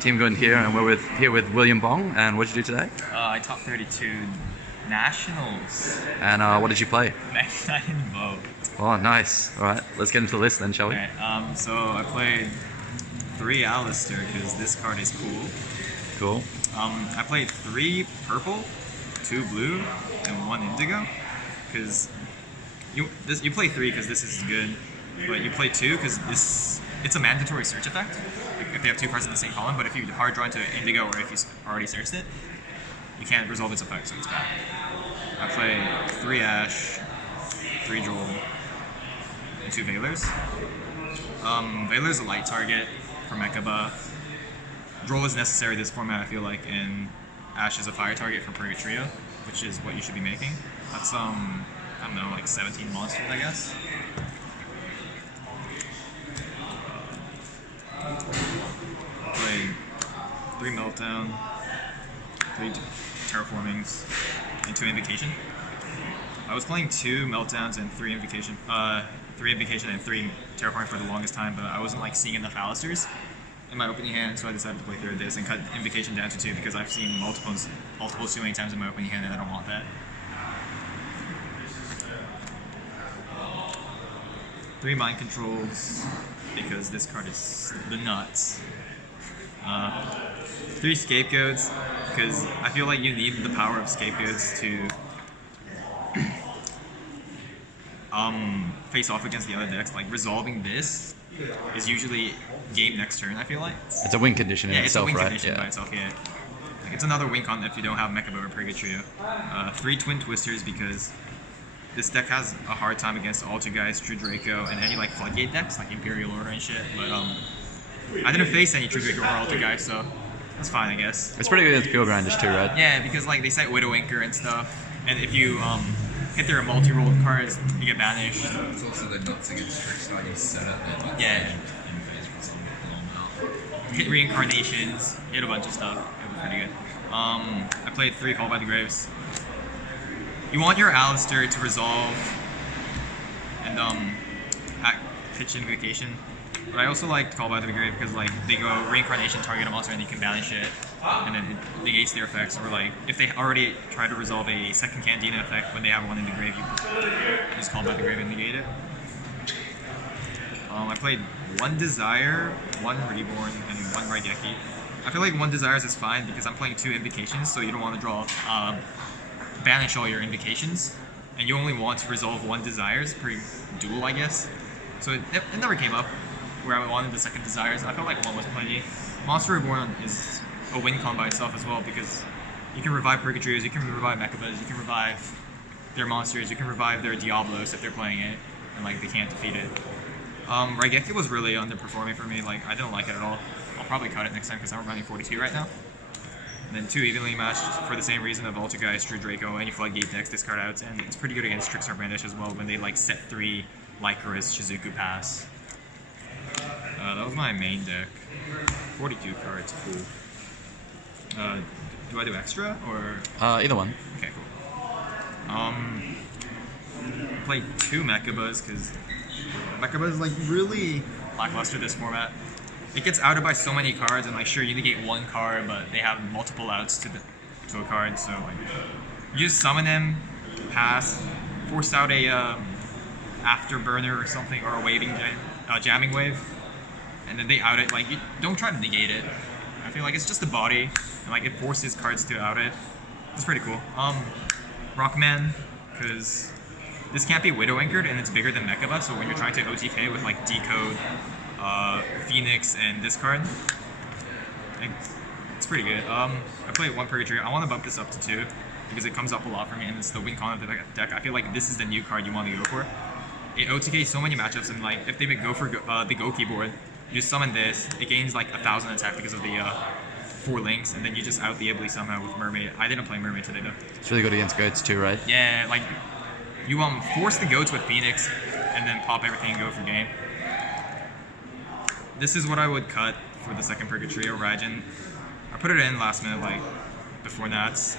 Team Good here, and we're here with William Bong. And what did you do today? I top 32 nationals. And what did you play? Mekk-knight Invoked. Oh, nice. All right, let's get into the list then, shall we? Okay, so I played 3 Alistair because this card is cool. Cool. I played 3 purple, 2 blue, and 1 indigo. Because you play 3 because this is good, but you play 2 because it's a mandatory search effect if they have 2 cards in the same column. But if you hard draw into indigo or if you already searched it, you can't resolve its effect, so it's bad. I play 3 Ash, 3 Joel, and 2 Veilers. Veilor's a light target for Mekaba. Droll is necessary this format, I feel like, and Ash is a fire target for Purgatrio, which is what you should be making. That's, I don't know, like 17 monsters, I guess. Play 3 Meltdown, 3 Terraformings, and 2 Invocation. I was playing 2 Meltdowns and 3 Invocation, 3 Invocation and 3 Terraforming for the longest time, but I wasn't like seeing enough Alistairs in my opening hand, so I decided to play through this and cut Invocation down to 2 because I've seen multiples too many times in my opening hand and I don't want that. 3 Mind Controls because this card is the nuts. 3 Scapegoats because I feel like you need the power of Scapegoats to face off against the other decks. Like resolving this is usually game next turn, I feel like. It's a win condition in itself, right? Yeah, it's a win condition by itself, yeah. Like, it's another win con if you don't have Mekaba or Purgatrio. 3 Twin Twisters because this deck has a hard time against Altergeist, True Draco, and any like Floodgate decks, like Imperial Order and shit, but I didn't face any True Draco or Altergeist, so that's fine, I guess. It's pretty good against Field Grinders too, right? Yeah, because like they set Widowinker and stuff, and if you hit their multi-rolled cards, you get banished. It's also the nuts against Trickstar you set up and yeah. Hit Reincarnations, hit a bunch of stuff. It was pretty good. I played 3 Call by the Graves. You want your Alistair to resolve and pitch Invocation. But I also like Call by the Grave because like they go Reincarnation, target a monster, and you can banish it, and then it negates their effects. Or like if they already try to resolve a second Candina effect when they have one in the grave, you just Call by the Grave and negate it. I played 1 Desire, 1 Reborn, and 1 Raigeki. I feel like 1 Desires is fine because I'm playing 2 Invocations, so you don't want to draw banish all your Invocations, and you only want to resolve 1 Desires per duel, I guess. So it never came up where I wanted the second Desires. I felt like 1 was plenty. Monster Reborn is a win con by itself as well because you can revive Purgatrios, you can revive Mekabas, you can revive their monsters, you can revive their Diablos if they're playing it, and like they can't defeat it. Raigeki was really underperforming for me, like I didn't like it at all. I'll probably cut it next time because I'm running 42 right now. And then 2 evenly matched for the same reason of Altergeist, True Draco, any Floodgate decks, discard outs, and it's pretty good against Trickstar Brandish as well when they like set 3 Lycoris, Shizuku Pass. That was my main deck. 42 cards, cool. Do I do extra or? Either one. Okay, cool. Played 2 Mekabas because Mekaba is like really lackluster this format. It gets outed by so many cards, and like sure you negate 1 card, but they have multiple outs to a card. So like you just summon them, pass, force out a afterburner or something, or a waving jamming wave, and then they out it. Like you don't try to negate it. I feel like it's just a body, and like it forces cards to out it. It's pretty cool. Rockman, because this can't be Widowinkered, and it's bigger than Mekaba, so when you're trying to OTK with like Decode, Phoenix, and this card, it's pretty good. I played 1 Purgatrio. I want to bump this up to 2, because it comes up a lot for me, and it's the win con of the deck. I feel like this is the new card you want to go for. It OTKs so many matchups, and like if they go for the Go keyboard, you just summon this, it gains like 1,000 attack because of the 4 links, and then you just out the Ibly somehow with Mermaid. I didn't play Mermaid today though. It's really good against goats too, right? Yeah, like you force the goats with Phoenix, and then pop everything and go for game. This is what I would cut for the second Purgatrio, Raijin. I put it in last minute, like before Nats,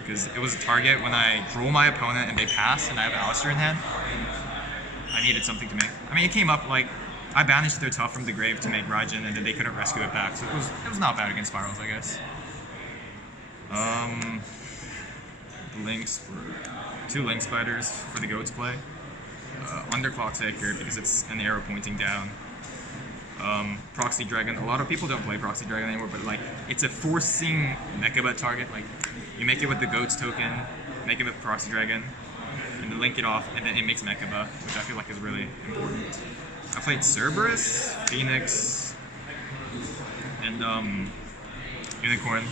because it was a target when I draw my opponent and they pass, and I have Alistair in hand. I needed something to make. I mean, it came up like I banished their Tough from the grave to make Raijin, and then they couldn't rescue it back, so it was not bad against Spirals, I guess. Links were 2 Link Spiders for the Goats play. Underclock Taker because it's an arrow pointing down. Proxy Dragon. A lot of people don't play Proxy Dragon anymore, but like it's a forcing Mekk-knight target. Like you make it with the Goats token, make it with Proxy Dragon, and then link it off, and then it makes Mekk-knight, which I feel like is really important. I played Cerberus, Phoenix, and Unicorn.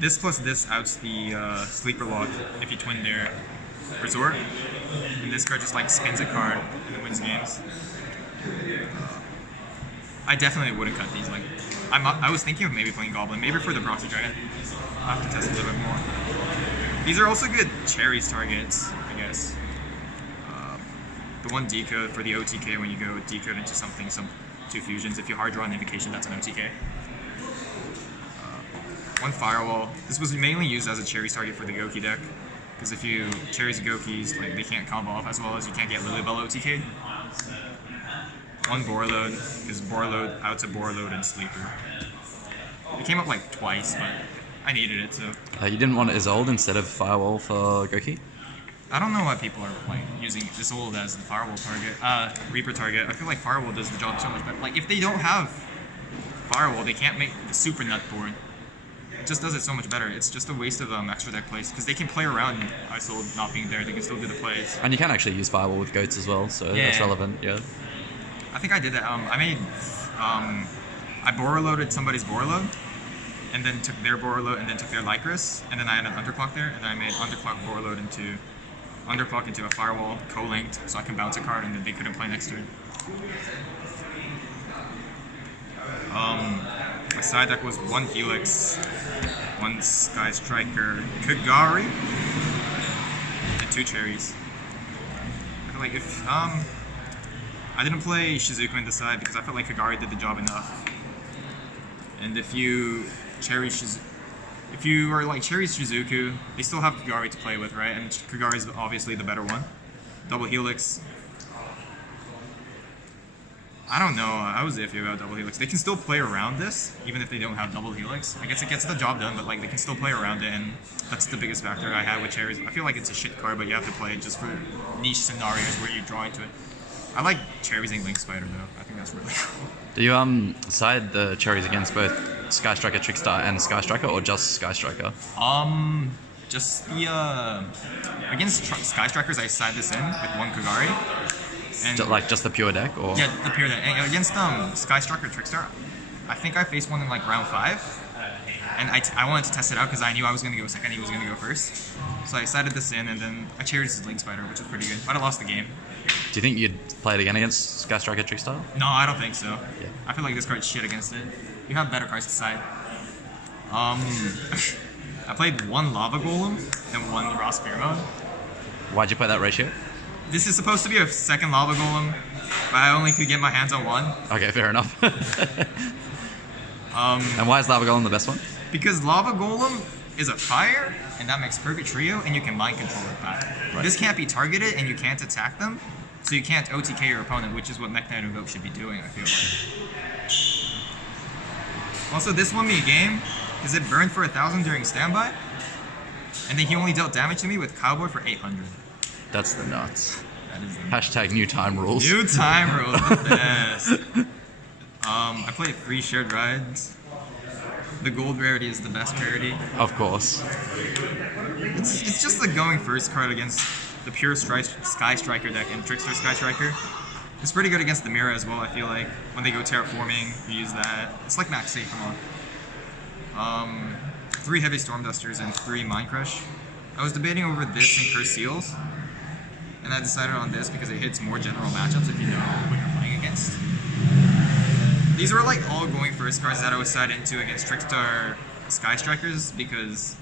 This plus this outs the Sleeper Lock if you twin their Resort, and this card just like spins a card and wins games. I definitely wouldn't cut these. Like, I was thinking of maybe playing Goblin, maybe for the Proxy Dragon. I'll have to test a little bit more. These are also good Cherries targets, I guess. The one decode for the OTK when you go decode into something, some 2 fusions. If you hard draw an invocation, that's an OTK. One Firewall. This was mainly used as a Cherries target for the Goki deck. Because if you Cherries Gokis, like they can't combo off as well as you can't get Lilybell OTK. One Borload, because Borload outs a Borload and Sleeper. It came up like twice, but I needed it, so. You didn't want Isolde instead of Firewall for Goki? I don't know why people are like using Isolde as the Firewall target, Reaper target. I feel like Firewall does the job so much better. Like if they don't have Firewall, they can't make the Super Nut board. It just does it so much better. It's just a waste of extra deck plays because they can play around Isolde not being there. They can still do the plays. And you can actually use Firewall with Goats as well, so that's relevant. Yeah. I think I did that. I made I Borreloaded somebody's Borreload, and then took their Borreload, and then took their Lycris, and then I had an Underclock there, and then I made Underclock Borreload into Underclock into a Firewall co-linked, so I can bounce a card, and then they couldn't play next turn. My side deck was 1 Helix, 1 Sky Striker, Kagari, and 2 Cherries. I feel like if I didn't play Shizuku in the side because I felt like Kagari did the job enough. And if you if you are like Cherries Shizuku, they still have Kagari to play with, right? And Kagari is obviously the better one. Double Helix. I don't know. I was iffy about Double Helix. They can still play around this, even if they don't have Double Helix. I guess it gets the job done, but like they can still play around it, and that's the biggest factor I had with Cherries. I feel like it's a shit card, but you have to play it just for niche scenarios where you draw into it. I like Cherries and Link Spider though. I think that's really cool. Do you side the Cherries against both Sky Striker Trickstar and Sky Striker, or just Sky Striker? Just the against Sky Strikers, I side this in with 1 Kagari. And like just the pure deck, or yeah, the pure deck. And against Sky Striker Trickstar, I think I faced one in like round 5, and I wanted to test it out because I knew I was gonna go second, he was gonna go first. So I sided this in, and then I Cherries his Link Spider, which was pretty good. But I lost the game. Do you think you'd play it again against Sky Striker Trickstar? No, I don't think so. Yeah. I feel like this card's shit against it. You have better cards to side. I played 1 Lava Golem and 1 Raw Spear Mode. Why'd you play that ratio? This is supposed to be a second Lava Golem, but I only could get my hands on 1. Okay, fair enough. And why is Lava Golem the best one? Because Lava Golem is a fire, and that makes perfect trio, and you can mind control it back. Right. This can't be targeted, and you can't attack them, so you can't OTK your opponent, which is what Mekk-knight Invoked should be doing, I feel like. Also, this won me a game, because it burned for 1,000 during standby, and then he only dealt damage to me with Cowboy for 800. That's the nuts. That is the Hashtag new time rules. New time rules, the best. I played 3 shared rides. The gold rarity is the best rarity. Of course. It's just the going first card against the pure Sky Striker deck and Trickster Sky Striker. It's pretty good against the Mirror as well, I feel like. When they go terraforming, you use that. It's like max safe, come on. 3 Heavy Storm Dusters and 3 Mind Crush. I was debating over this and Curse Seals. And I decided on this because it hits more general matchups if you know what you're playing against. These were like all going first cards that I would side into against Trickstar Sky Strikers because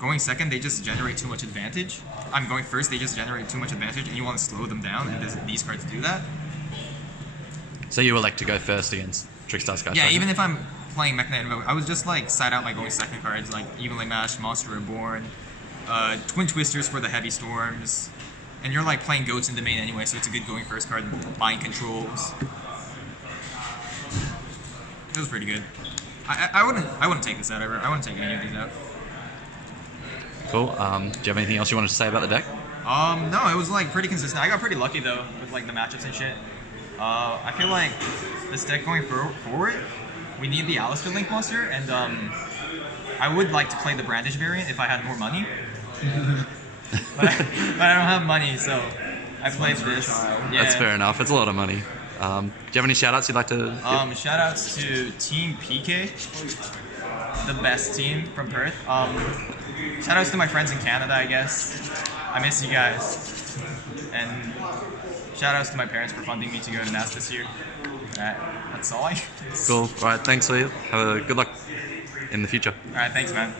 going second they just generate too much advantage. I'm going first, they just generate too much advantage and you want to slow them down, and these cards do that. So you elect to go first against Trickstar Sky Striker? Yeah, even if I'm playing Mekk-knight Invoked, I was just like side out like going second cards like Evenly Matched, Monster Reborn, Twin Twisters for the Heavy Storms, And you're like playing goats in the main anyway, so it's a good going first card. Buying controls. It was pretty good. I wouldn't take this out ever. I wouldn't take any of these out. Cool. Do you have anything else you wanted to say about the deck? No, it was like pretty consistent. I got pretty lucky though with like the matchups and shit. I feel like this deck going forward, we need the Alistair Link monster, and I would like to play the Brandish variant if I had more money. but I don't have money, so I played this. Yeah. That's fair enough. It's a lot of money. Do you have any shout outs you'd like to give? Shout outs to Team PK, the best team from Perth. Shout outs to my friends in Canada, I guess. I miss you guys. And shout outs to my parents for funding me to go to NAS this year. That's all I Cool. Alright, thanks, Lee. Have a good luck in the future. Alright, thanks, man.